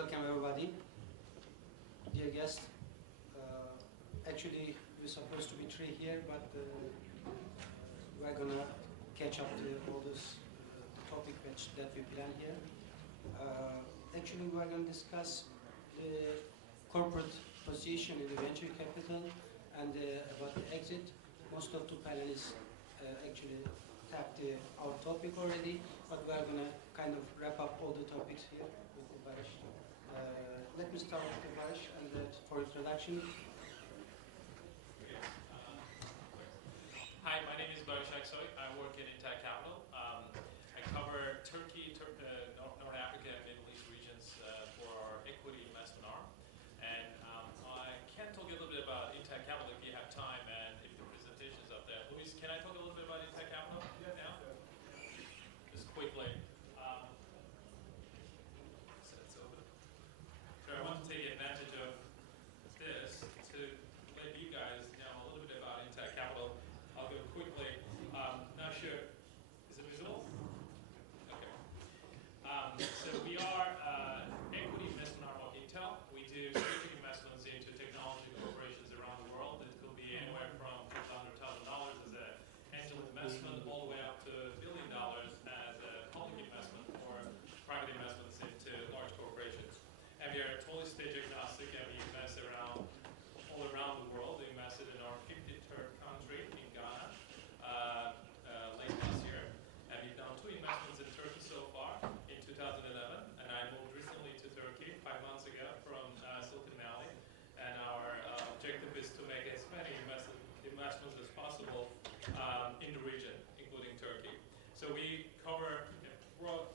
Welcome everybody. Dear guests, actually we're supposed to be three here, but we're gonna catch up to all this topic that we plan here. Actually we're gonna discuss the corporate position in the venture capital and about the exit. Most of the panelists actually tapped our topic already, but we're going to kind of wrap up all the topics here with the Barış. Let me start with the Barış and for introduction. Hi, my name is Barış Aksoy. I work in Intel Capital. I cover Turkey, North Africa, and Middle East regions for our equity investment arm. And I can talk a little bit about Intel Capital if you have time and if the presentation's up there. Luis, can I talk a little bit about Intel Capital now? Just quickly. So I want to take advantage of this to let you guys know a little bit about Intel Capital. I'll go quickly. Not sure. Is it visible? Okay. So we are equity investment arm of Intel. We do strategic investments into technology corporations around the world. It could be anywhere from $200,000 as an angel investment all the way up to $1 billion as a public investment or private investments into large corporations. And we are totally stage agnostic, and we invest all around the world. We invested in our 53rd country in Ghana late last year. And we've done 2 investments in Turkey so far in 2011. And I moved recently to Turkey 5 months ago from Silicon Valley. And our objective is to make as many investments as possible in the region, including Turkey. So we cover broad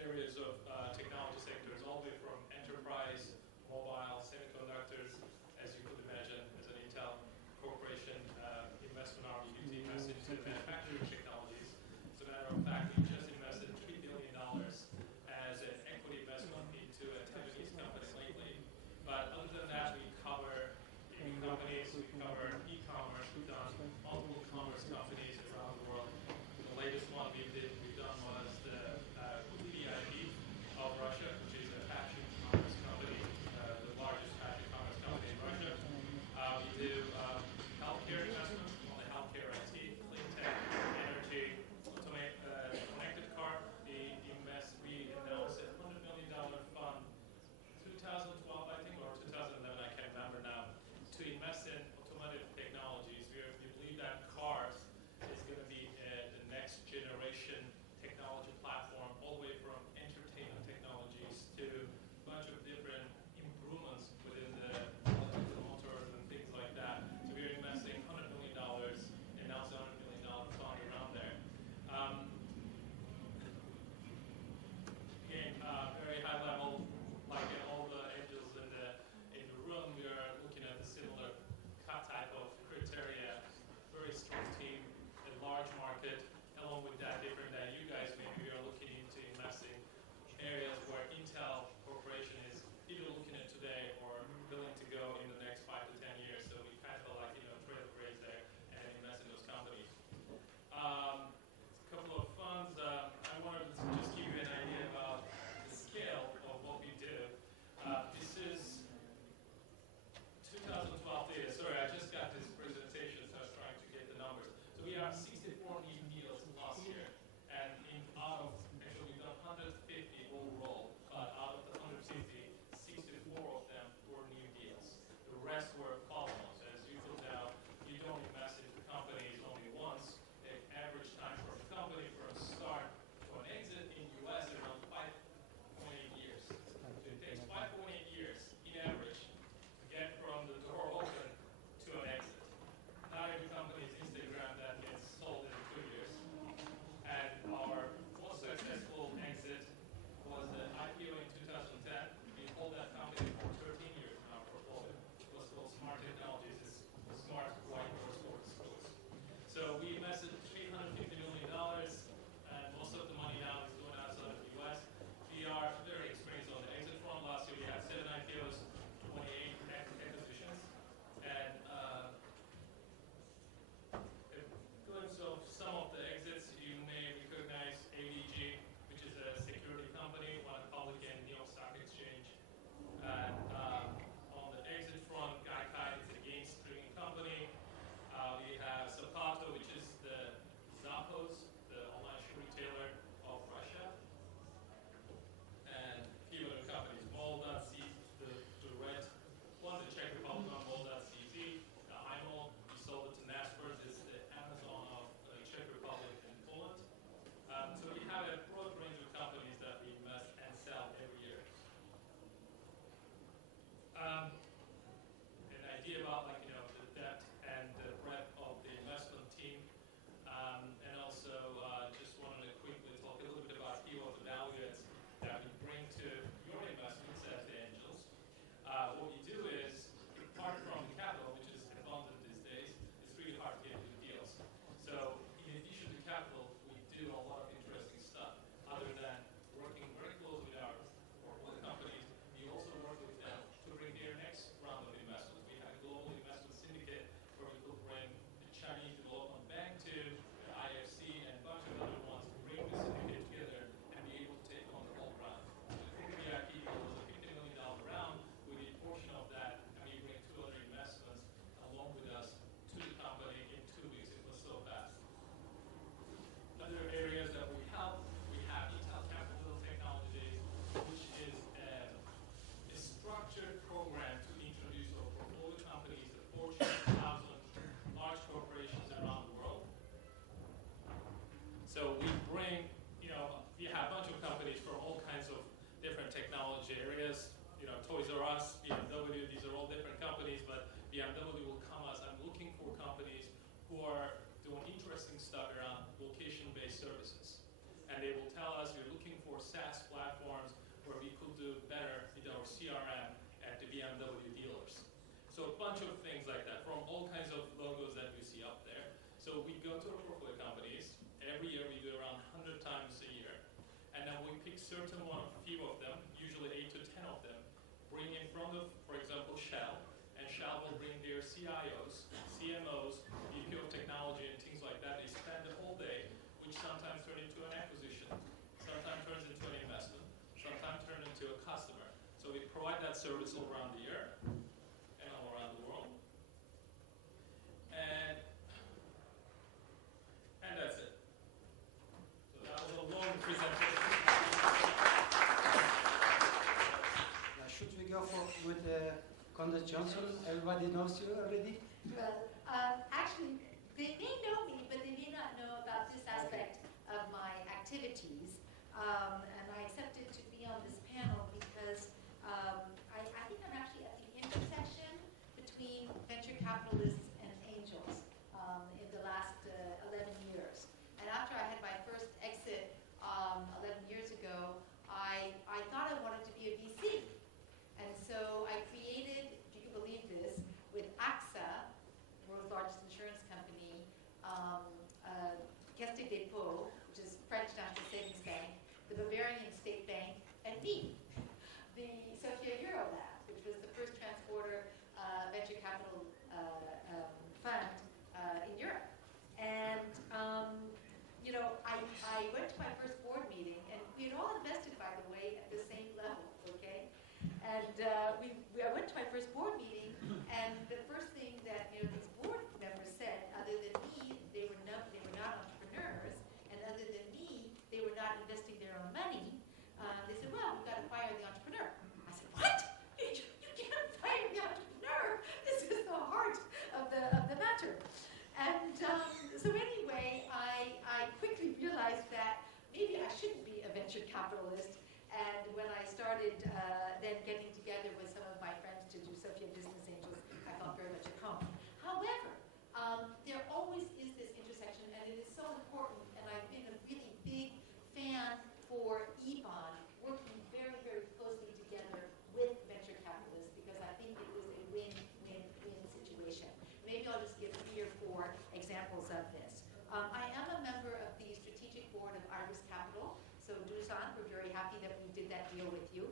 areas of technology sectors, all the way from enterprise, mobile, semiconductors, as you could imagine, as an Intel corporation investment arm, you need to invest into manufacturing technologies. As a matter of fact, we just invested $3 billion as an equity investment into a Taiwanese company lately. But other than that, we cover companies, we cover e-commerce, we've done multiple commerce companies around the world. The latest one we us, BMW, these are all different companies, but BMW will come us, I'm looking for companies who are doing interesting stuff around location-based services. And they will tell us, we're looking for SaaS platforms where we could do better with our CRM at the BMW dealers. So a bunch of things like that, from all kinds of logos that we see up there. So we go to our portfolio companies. Every year we do around 100 times a year. And then we pick certain few of them, usually 8 to 10 of them, bring in front of, for example, Shell. And Shell will bring their CIOs, CMOs, VP of technology, and things like that. They spend the whole day, which sometimes turn into an acquisition, sometimes turns into an investment, sometimes turns into a customer. So we provide that service all around the year and all around the world. And that's it. So that was a long presentation. Should we go with Candace Johnson? Everybody knows you already? Well, actually, they may know me, but they may not know about this aspect of my activities. And I accepted to be on this panel because I think I'm actually at the intersection between venture capitalists and angels in the last 11 years. And after I had my first exit 11 years ago, I thought I wanted to be a VC. And so I created, if you can believe this, with AXA, world's largest insurance company, Caisse de Dépôt, which is French National Savings Bank, the Bavarian State Bank, and me, the Sophia Eurolab, which was the first transporter venture capital fund in Europe. And you know, I went to my first board meeting, and we had all invested, by the way, at the same level, okay? And I went to my first board meeting, and the first thing that these board members said, other than me, they were not entrepreneurs, and other than me, they were not investing their own money. They said, "Well, we've got to fire the entrepreneur." I said, "What? You can't fire the entrepreneur. This is the heart of the matter." And so anyway, I quickly realized that maybe I shouldn't be a venture capitalist. And when I started then getting together with some of my friends to do Sophia Business Angels, I felt very much at home. However, there always is this intersection, and it is so important, and I've been a really big fan for EBAN, working very, very closely together with venture capitalists, because I think it was a win-win-win situation. Maybe I'll just give 3 or 4 examples of this. I am a member of the strategic board of Iris Capital. So Dusan, we're very happy that we did that deal with you.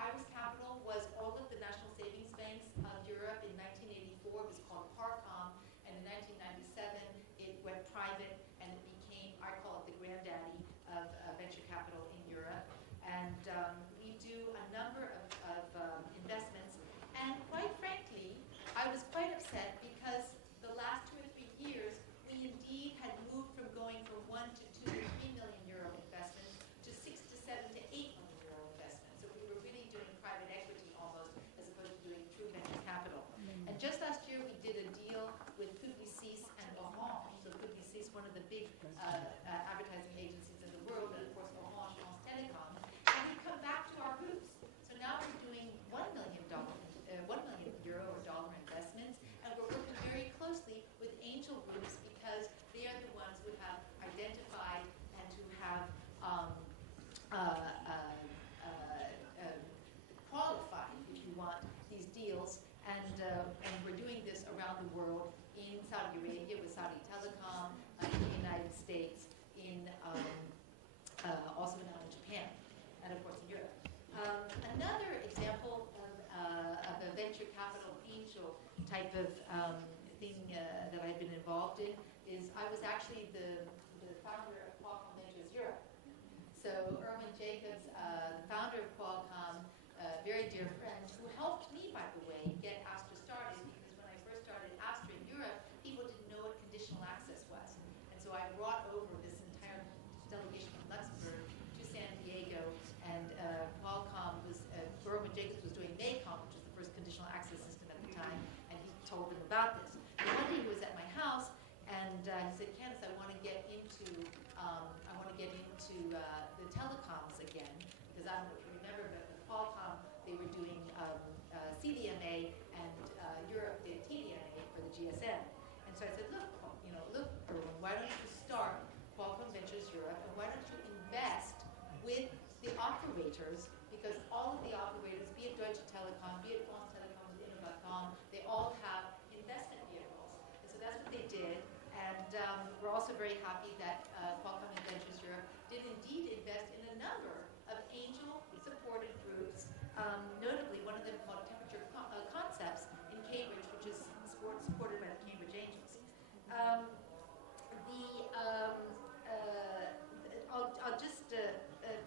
Iris Capital was all of the national savings banks of Europe in 1984. It was called Parcom, and in 1997 it went private, and it became, I call it the granddaddy of venture capital in Europe. And we do a number of investments. And quite frankly, I was quite upset because the last 2 or 3 years, we indeed had moved from going from 1 to 2 to 3 million euro investments to 6 to 7 to 8 million euro investments. So we were really doing private equity almost, as opposed to doing true venture capital. And just last year, we did a deal with Publicis and Orange. So Publicis, one of the big advertising agencies in the world, and of course Orange owns Telecom. And we come back to our roots. So now we're doing $1 million euro or dollar investments, and we're working very closely with angel groups because they are the ones who have identified and who have qualified, if you want, these deals. And we're doing this around the world, in Saudi Arabia with Saudi Telecom, in the United States, also now in Japan, and of course in Europe. Another example of a venture capital angel type of thing that I've been involved in is I was actually the founder of Qualcomm Ventures Europe. So Erwin Jacobs, the founder of Qualcomm, very dear friend, who helped me, by the way, get Astra started, because when I first started Astra in Europe, people didn't know what conditional access was. And so I brought over this entire delegation from Luxembourg to San Diego, and Qualcomm was, Erwin Jacobs was doing MACOM, which was the first conditional access system at the time, and he told them about this. And one day he was at my house, and he said, "Candace, I want to get into the telecoms again, because I don't know if you remember, but Qualcomm operators, because all of the operators, be it Deutsche Telekom, be it France Telecom, Inno.com, they all have investment vehicles. And so that's what they did. And we're also very happy that Qualcomm and Ventures Europe did indeed invest in a number of angel-supported groups, notably one of them called Temperature Concepts in Cambridge, which is supported by the Cambridge Angels. I'll just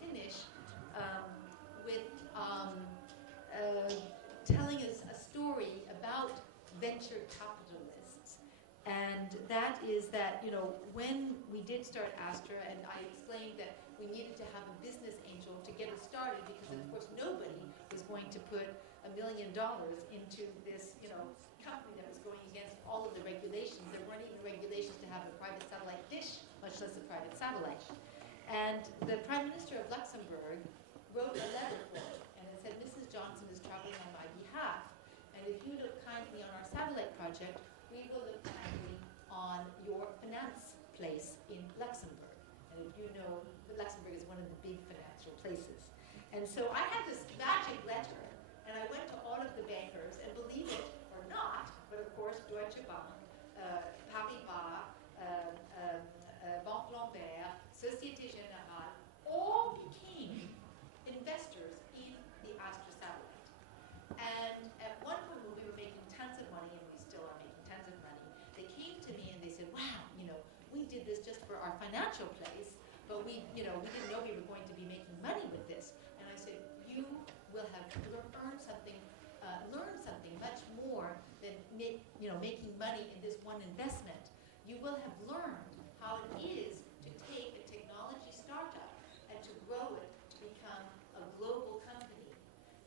finish with telling us a story about venture capitalists. And that is that, when we did start Astra, and I explained that we needed to have a business angel to get us started, because of course nobody was going to put $1 million into this, company that was going against all of the regulations. There weren't even regulations to have a private satellite dish, much less a private satellite. And the Prime Minister of Luxembourg wrote a letter for me, and it said, Mrs. Johnson is traveling on my behalf, and if you look kindly on our satellite project, we will look kindly on your finance place in Luxembourg. And if you know, Luxembourg is one of the big financial places. And so I had this magic letter, and I went to all of the bankers, and believe it or not, but of course Deutsche Bank, Paribas, Banque Lambert, Société Générale, all became investors in the Astra satellite. And at one point when we were making tons of money, and we still are making tons of money, they came to me and they said, wow, we did this just for our financial place, but we didn't know we were going to be making money with this. And I said, you will have learned something much more than making money in this one investment. You will have learned how it is to take a technology startup and to grow it to become a global company.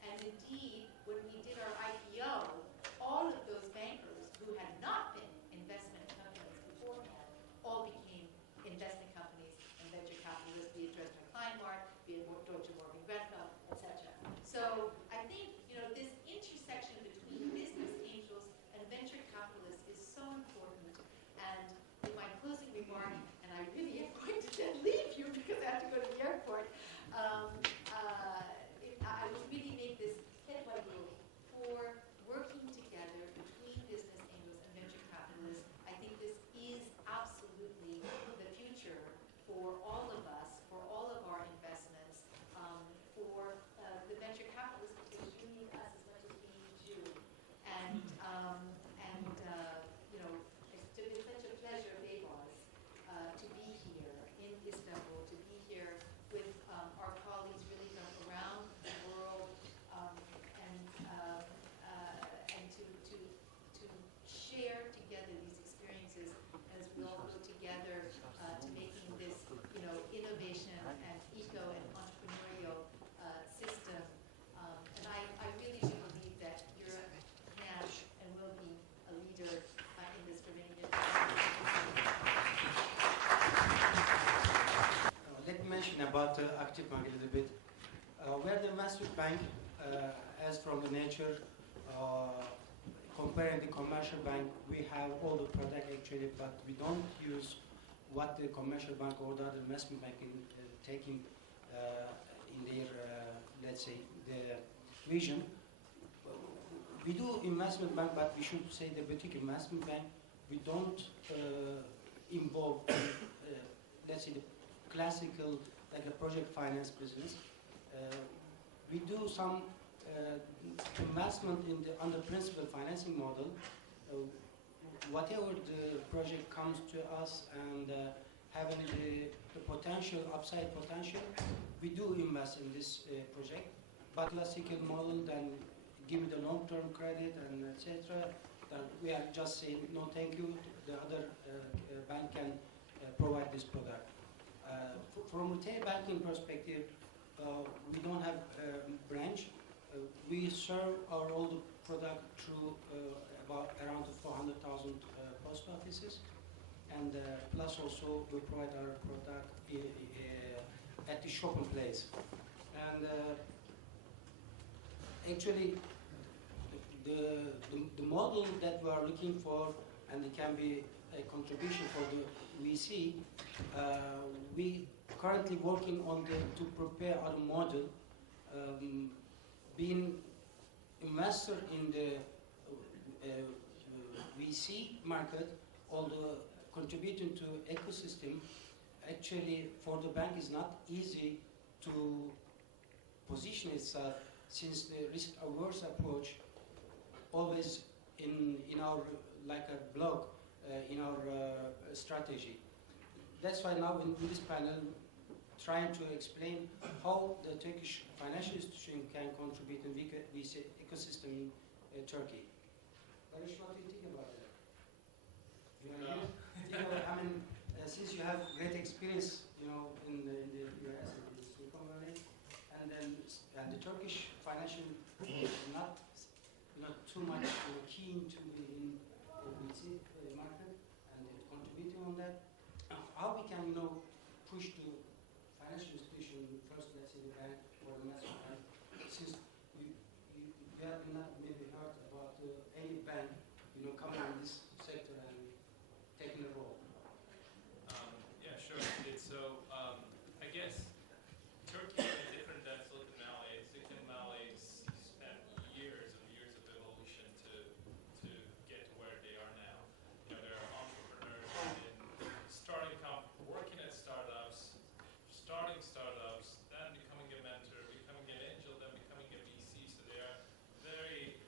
And indeed, when we did our IPO, all of those bankers who had not been investment companies beforehand all became investment companies and venture capitalists, be it Dresdner Kleinmark, be it Deutsche Morgan Grenfell, etc. So I think this intersection between business angels and venture capitalists is so important. And in my closing remark, and I really am going to then leave you because I have to go to the airport, I would really make this headway for working together between business angels and venture capitalists. I think this is absolutely the future for all of us, for all of our investments, for the venture capitalists, because you need us as much as we need you. And it's been such a pleasure, Beyaz, to be here in Istanbul, to be here with our colleagues really from around the world, and to share together these experiences as we all go together to making this, innovation and eco and entrepreneurial system. And I really do believe that Europe can and will be a leader in this for many years. Let me mention about Aktif Bank a little bit. We're the investment bank, as from the nature, comparing the commercial bank, we have all the product actually, but we don't use what the commercial bank or the other investment bank taking in their, let's say, the vision. We do investment bank, but we should say the boutique investment bank. We don't involve, let's say, the classical, like a project finance business. We do some investment in under principal financing model. Whatever the project comes to us and having the potential, upside potential, we do invest in this project. But classical model, then give me the long-term credit and etc. Then we are just saying no, thank you. The other bank can provide this product. From retail banking perspective, we don't have a branch. We serve our old product through around 400,000 post offices, and plus also we provide our product at the shopping place. And actually, the model that we are looking for, and it can be a contribution for the VC. We currently working on to prepare our model being investor in the VC market, although contributing to ecosystem, actually for the bank is not easy to position itself, since the risk-averse approach always in our, like a block in our strategy. That's why now in this panel, trying to explain how the Turkish financial institution can contribute in VC ecosystem in Turkey. Barış, what do you think about that? You know, I mean, since you have great experience, you know, in the US and in Silicon Valley, and the Turkish financial is not too much keen to be in the VC market and contributing on that. How we can, push the financial institution first, let's say the bank or the national bank, since you have not maybe heard about any bank, coming in this sector and taking a role. Yeah, sure. I guess Turkey is different than Silicon Valley. Silicon Valley spent years and years of evolution to get to where they are now. There are entrepreneurs working at startups, starting startups, then becoming a mentor, becoming an angel, then becoming a VC. So they are very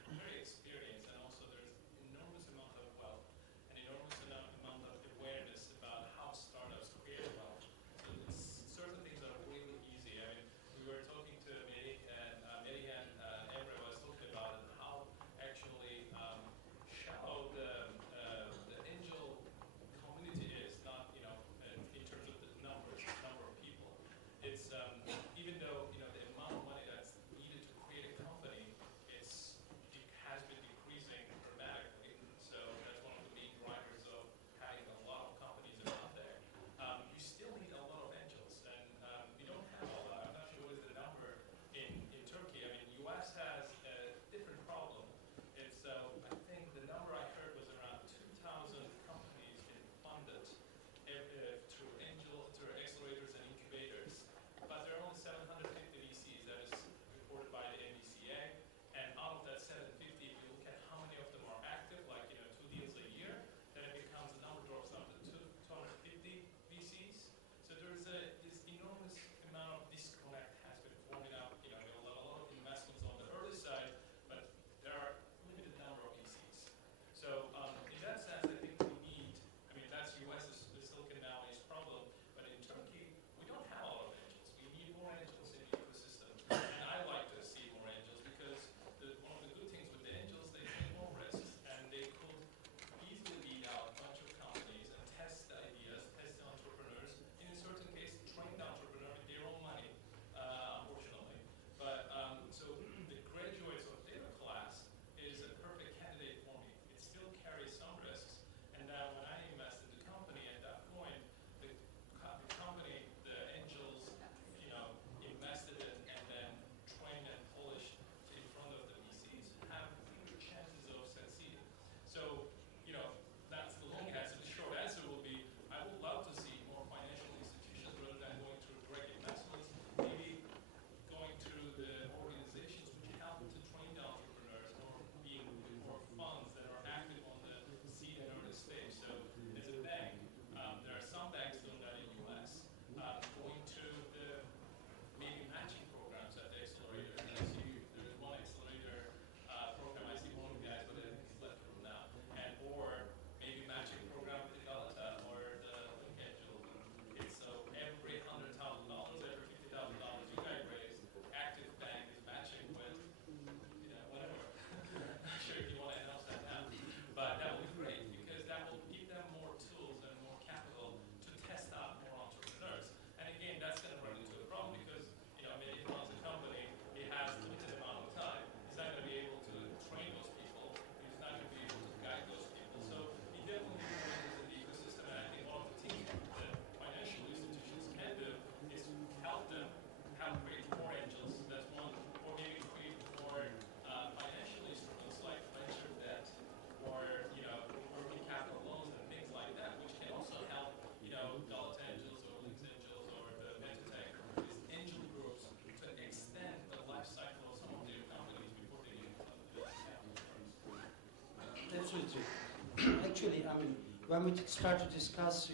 I mean, when we start to discuss,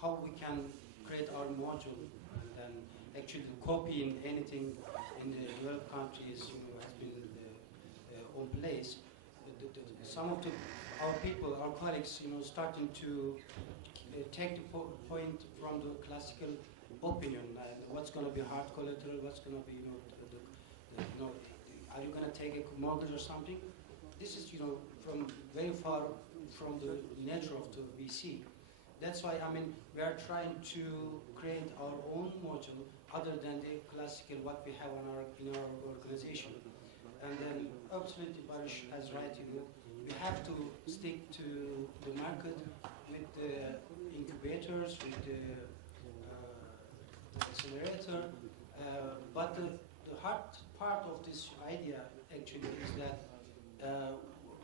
how we can create our module, and then actually copying anything in the developed countries, has been on place. Some of our people, our colleagues, starting to take the point from the classical opinion, what's going to be hard collateral, what's going to be, are you going to take a mortgage or something? This is, from very far from the nature of the VC. That's why, I mean, we are trying to create our own module other than the classical what we have in our organization. And then, absolutely, Barış has right, we have to stick to the market with the incubators, with the accelerator. But the hard part of this idea actually is that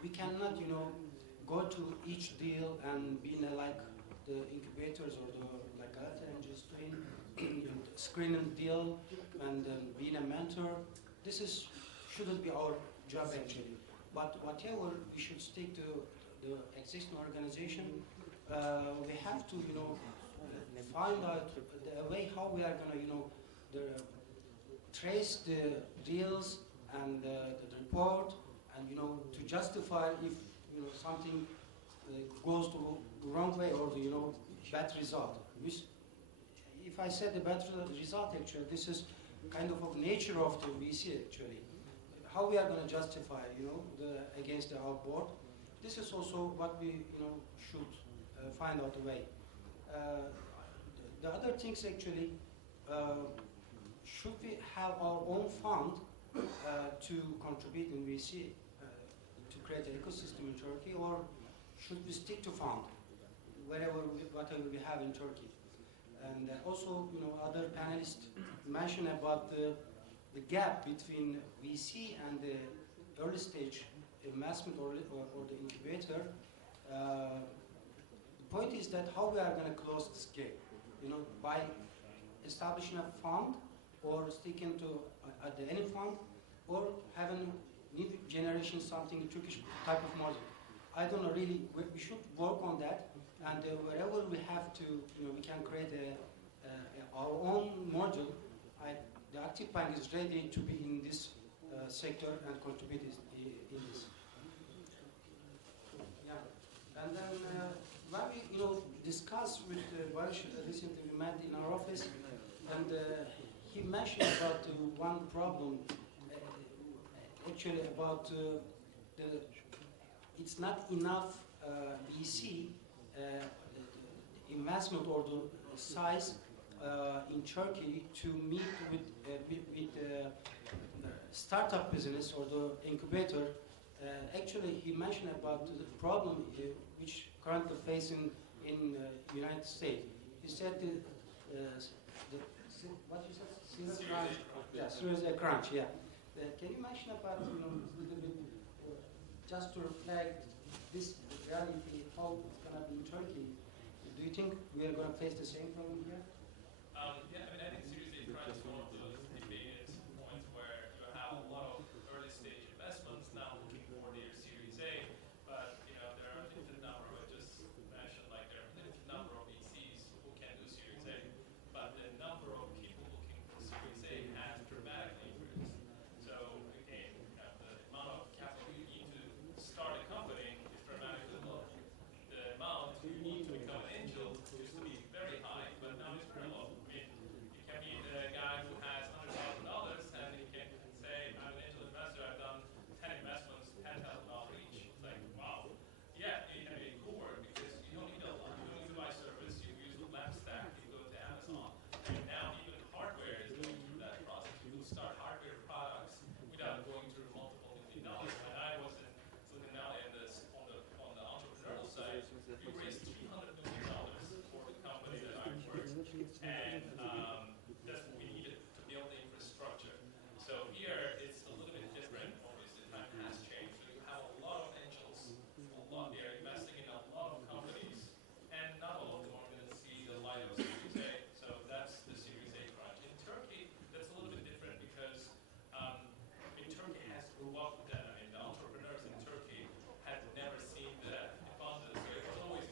we cannot, go to each deal and be like the incubators or the like Galata and just screen and deal and being a mentor. This shouldn't be our job actually. But whatever, we should stick to the existing organization. We have to, find out the way how we are going to, trace the deals and the report, and to justify if something goes the wrong way or the bad result. If I said the bad result, actually, this is kind of nature of the VC actually. How we are going to justify, against our board. This is also what we, should find out a way. The other things actually, should we have our own fund to contribute in VC to create an ecosystem in Turkey, or should we stick to fund whatever we have in Turkey? And also, other panelists mentioned about the gap between VC and the early stage investment or the incubator. The point is that how we are going to close this gap, by establishing a fund or sticking to any fund, or having new generation something Turkish type of model. I don't know really. We should work on that, and wherever we have to, we can create our own module. The Aktif Bank is ready to be in this sector and contribute in this. Yeah, and then when we discussed with Barış, recently we met in our office, and he mentioned about one problem, actually about it's not enough VC investment or the size in Turkey to meet with startup business or the incubator. Actually, he mentioned about the problem which currently facing in United States. He said what you said? Serious crunch. Yeah, serious crunch. Yeah. Can you mention about a little bit just to reflect this reality, how it's going to be in Turkey? Do you think we are going to face the same problem here? Yeah, I think Series A crunch is one of those debated points where you have a lot of early stage investments now looking for their Series A, but there are a limited number. I just mentioned there are a limited number of VCs who can do Series A, but the number of people looking for Series A has dramatically increased. So again, the amount of capital you need to start a company is dramatically low. The amount you need to become an angel used to be very high, but now it's very low. You can be the guy who has $100,000 and he can say, I'm an angel investor, I've done 10 investments, $10,000 each. It's like, wow. Yeah, it can be cool work because you don't need a lot. You don't need to buy service, you use the lab stack, you go to Amazon. And now even hardware is going through that process. People start hardware products without going through multiple $1 million. When I was in Silicon Valley on the entrepreneurial side, we raised $300 million for the company that I worked. And that's what we needed to build the infrastructure. So here it's a little bit different. Obviously, time has changed. So you have a lot of angels, they're investing in a lot of companies, and not all of them are going to see the light of Series A. So that's the Series A crunch. In Turkey, that's a little bit different because in Turkey has grew up with that. I mean, the entrepreneurs in Turkey had never seen that abundance. So it was always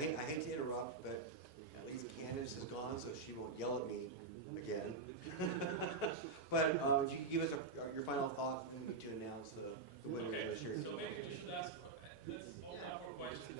hate to interrupt, but at least Candace is gone, so she won't yell at me again. But if you could give us your final thoughts, we need to announce the winner of this year's. So maybe we should ask, let's open up for questions.